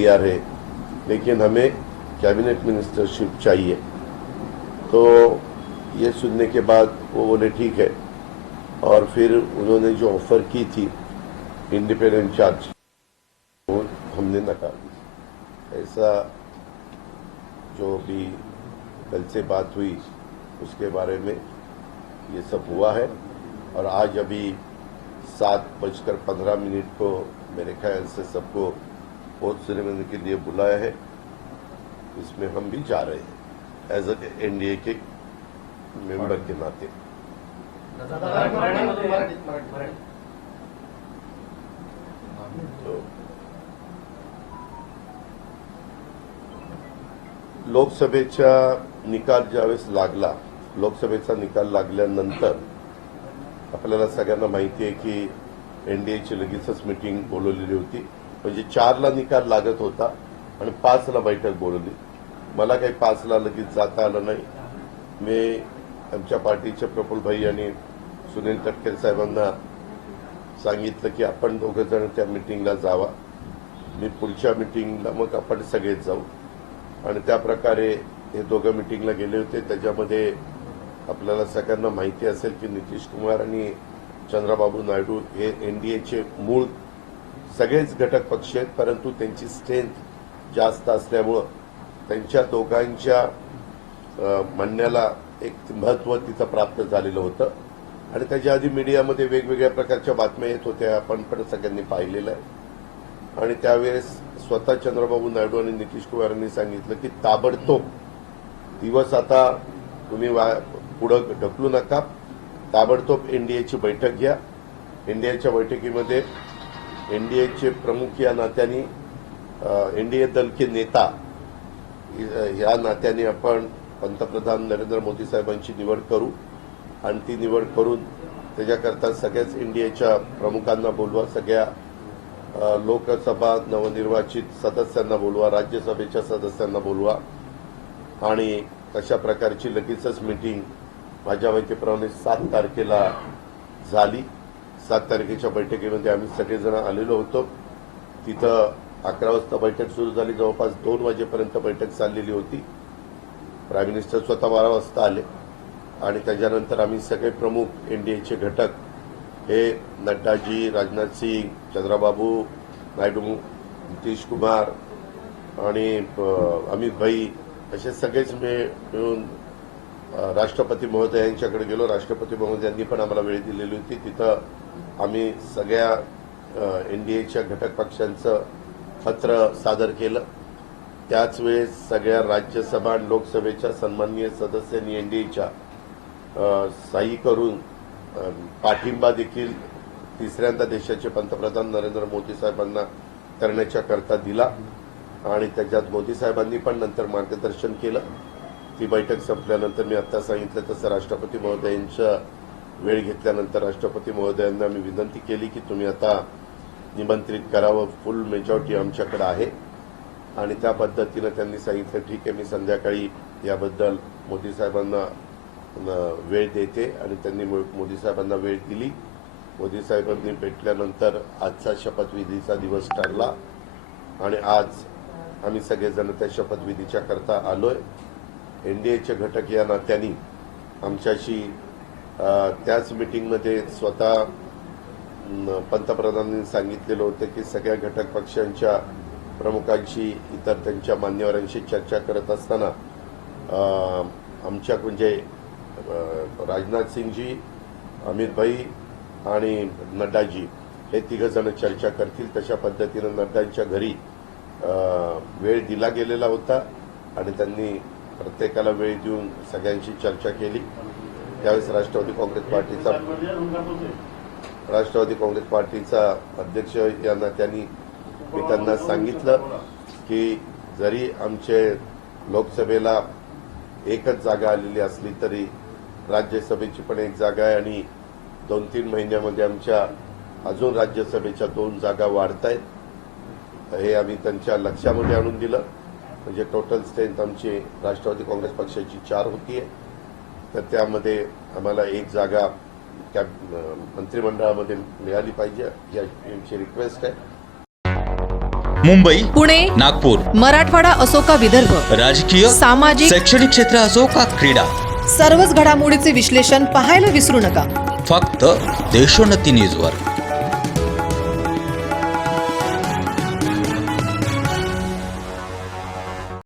तैयार है, लेकिन हमें कैबिनेट मिनिस्टरशिप चाहिए। तो ये सुनने के बाद वो बोले ठीक है, और फिर उन्होंने जो ऑफर की थी इंडिपेंडेंट चार्ज, वो हमने नकार दी। ऐसा जो भी कल से बात हुई उसके बारे में ये सब हुआ है। और आज अभी 7:15 को मेरे ख्याल से सबको वोट सेरेमनी के लिए बुलाया है, इसमें हम भी जा रहे हैं एज एनडीए के मेंबर के नाते। तो लोकसभेचा निकाल ज्यावेळेस लागला, लोकसभेचा निकाल लागल्यानंतर आपल्याला सगळ्यांना माहिती आहे की एनडीएची लगेचच मीटिंग बोलवलेली होती। म्हणजे 4ला निकाल लागत होता आणि 5ला बैठक बोलवली। मला काही 5ला लगेच जाता आलं नाही। मी आमच्या पार्टीचे प्रफुल्ल भाई आणि सुनील तटकरे साहेबांना सांगितलं की आपण दोघं जण त्या मीटिंगला जावा, मी पुढच्या मीटिंगला मग आपण सगळेच जाऊ। आणि त्या प्रकारे हे दोघं मीटिंगला गेले होते। त्याच्यामध्ये आपल्याला सगळ्यांना माहिती असेल की नितीश कुमार आणि चंद्रबाबू नायडू हे एनडीएचे मूळ सगळेच घटक पक्ष आहेत, परंतु त्यांची स्ट्रेंथ जास्त असल्यामुळं त्यांच्या दोघांच्या म्हणण्याला एक महत्त्व तिथं प्राप्त झालेलं होतं। आणि त्याच्या आधी मीडियामध्ये वेगवेगळ्या प्रकारच्या बातम्या येत होत्या, आपण पण सगळ्यांनी पाहिलेलं आहे। आणि त्यावेळेस स्वतः चंद्रबाबू नायडू आणि नितीश कुमार यांनी सांगितलं की ताबडतोब दिवस आता तुम्ही पुढे ढकलू नका, ताबडतोब एनडीएची बैठक घ्या। एनडीएच्या बैठकीमध्ये एनडीएचे प्रमुख या नात्याने, एनडीए दल के नेता या नात्याने आपण पंतप्रधान नरेंद्र मोदी साहेबांची निवड करू आणि ती निवड करून त्याच्याकरता सगळ्याच एनडीएच्या प्रमुखांना बोलवा, सगळ्या लोकसभा नवनिर्वाचित सदस्यांना बोलवा, राज्यसभेच्या सदस्यांना बोलवा। आणि तशा प्रकारची लगेचच मीटिंग माझ्या माहितीप्रमाणे 7 तारखेला झाली। 7 तारखेच्या बैठकीमध्ये आम्ही सगळेजण आलेलो होतो। तिथं 11 वाजता बैठक सुरू झाली, जवळपास 2 वाजेपर्यंत बैठक चाललेली होती। प्राईम मिनिस्टर स्वतः 12 वाजता आले आणि त्याच्यानंतर आम्ही सगळे प्रमुख एनडीएचे घटक हे नड्डाजी, राजनाथ सिंग, चंद्रबाबू नायडू, नितीश कुमार आणि अमित भाई असे सगळेच मिळून राष्ट्रपती महोदयांच्याकडे गेलो। राष्ट्रपती महोदयांनी पण आम्हाला वेळ दिलेली होती। तिथं आम्ही सगळ्या एनडीएच्या घटक पक्षांचं पत्र सादर केलं। त्याच वेळेस सगळ्या राज्यसभा आणि लोकसभेच्या सन्माननीय सदस्यांनी एनडीएच्या सही करून पाठिंबा देखील तिसऱ्यांदा देशाचे पंतप्रधान नरेंद्र मोदी साहेबांना करण्याच्या करता दिला। आणि त्याच्यात मोदी साहेबांनी पण नंतर मार्गदर्शन केलं। ती बैठक संपल्यानंतर मी आता सांगितलं तसं राष्ट्रपती महोदयांचा वेळ घेतल्यानंतर राष्ट्रपती महोदयांना मी विनंती केली की तुम्ही आता निमंत्रित करावं, फुल मेजॉरिटी आमच्याकडे आहे। आणि त्या पद्धतीनं त्यांनी सांगितलं ठीक आहे, मी संध्याकाळी याबद्दल मोदी साहेबांना वेळ देते। आणि त्यांनी मोदी साहेबांना वेळ दिली। मोदी साहेबांनी भेटल्यानंतर आजचा शपथविधीचा दिवस ठरला आणि आज आम्ही सगळेजण त्या शपथविधीच्या करता आलोय। एनडीएचे घटक या नात्याने आमच्याशी त्याच मीटिंगमध्ये स्वतः पंतप्रधानांनी सांगितलेलं होतं की सगळ्या घटक पक्षांच्या प्रमुखांशी, इतर त्यांच्या मान्यवरांशी चर्चा करत असताना आमच्या म्हणजे राजनाथ सिंगजी, अमित भाई आणि नड्डाजी हे तिघजण चर्चा करतील। तशा पद्धतीनं नड्डांच्या घरी वेळ दिला गेलेला होता आणि त्यांनी प्रत्येकाला वेळ देऊन सगळ्यांशी चर्चा केली। त्यावेळेस राष्ट्रवादी काँग्रेस पार्टीचा अध्यक्ष या नात्याने मी त्यांना सांगितलं की जरी आमचे लोकसभेला एकच जागा आलेली असली तरी राज्यसभेची पण एक जागा आहे आणि 2-3 महिन्यामध्ये आमच्या अजून राज्यसभेच्या 2 जागा वाढतायत। हे आम्ही त्यांच्या लक्षामध्ये आणून दिलं। म्हणजे टोटल स्ट्रेंथ आमची राष्ट्रवादी काँग्रेस पक्षाची 4 होतीये, तर त्यामध्ये आम्हाला एक जागा मंत्रिमंडळामध्ये मिळाली पाहिजे याची रिक्वेस्ट आहे। मुंबई, पुणे, नागपूर, मराठवाडा असो का विदर्भ, राजकीय, सामाजिक, शैक्षणिक क्षेत्र असो का क्रीडा, सर्वच घडामोडीचे विश्लेषण पाहायला विसरू नका. फक्त देशोन्नती न्यूजवर.